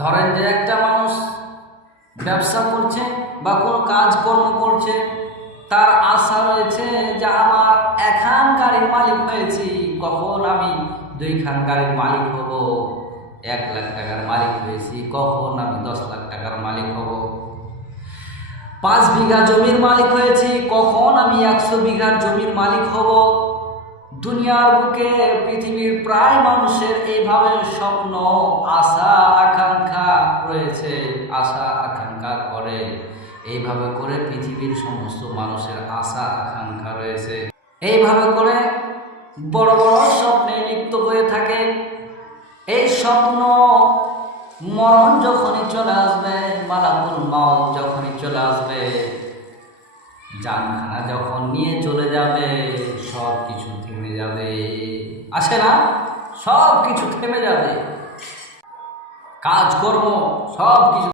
ধরেন যে একটা মানুষ ব্যবসা করছে বা কোনো কাজকর্ম করছে, তার আশা রয়েছে যে আমার একখান গাড়ির মালিক হয়েছি, কখন আমি 2 খান গাড়ির মালিক হব। 1 লাখ টাকার মালিক হয়েছি, কখন আমি 10 লাখ টাকার মালিক হব। 5 বিঘা জমির মালিক হয়েছি, কখন আমি 100 বিঘার জমির মালিক হব। দুনিয়ার বুকে পৃথিবীর প্রায় মানুষের এইভাবে স্বপ্ন, আশা আকাঙ্ক্ষা রয়েছে, আশা আকাঙ্ক্ষা করে। এইভাবে করে পৃথিবীর সমস্ত মানুষের আশা আকাঙ্ক্ষা রয়েছে। এইভাবে করে বড় বড় স্বপ্নে লিপ্ত হয়ে থাকে। এই স্বপ্ন মরণ যখনই চলে আসবে, মালাকুল মাউত যখনই চলে আসবে, জানখানা যখন নিয়ে চলে যাবে, সব কিছু থেমে যাবে। আসে না? সব কিছু থেমে যাবে, কাজকর্ম সব কিছু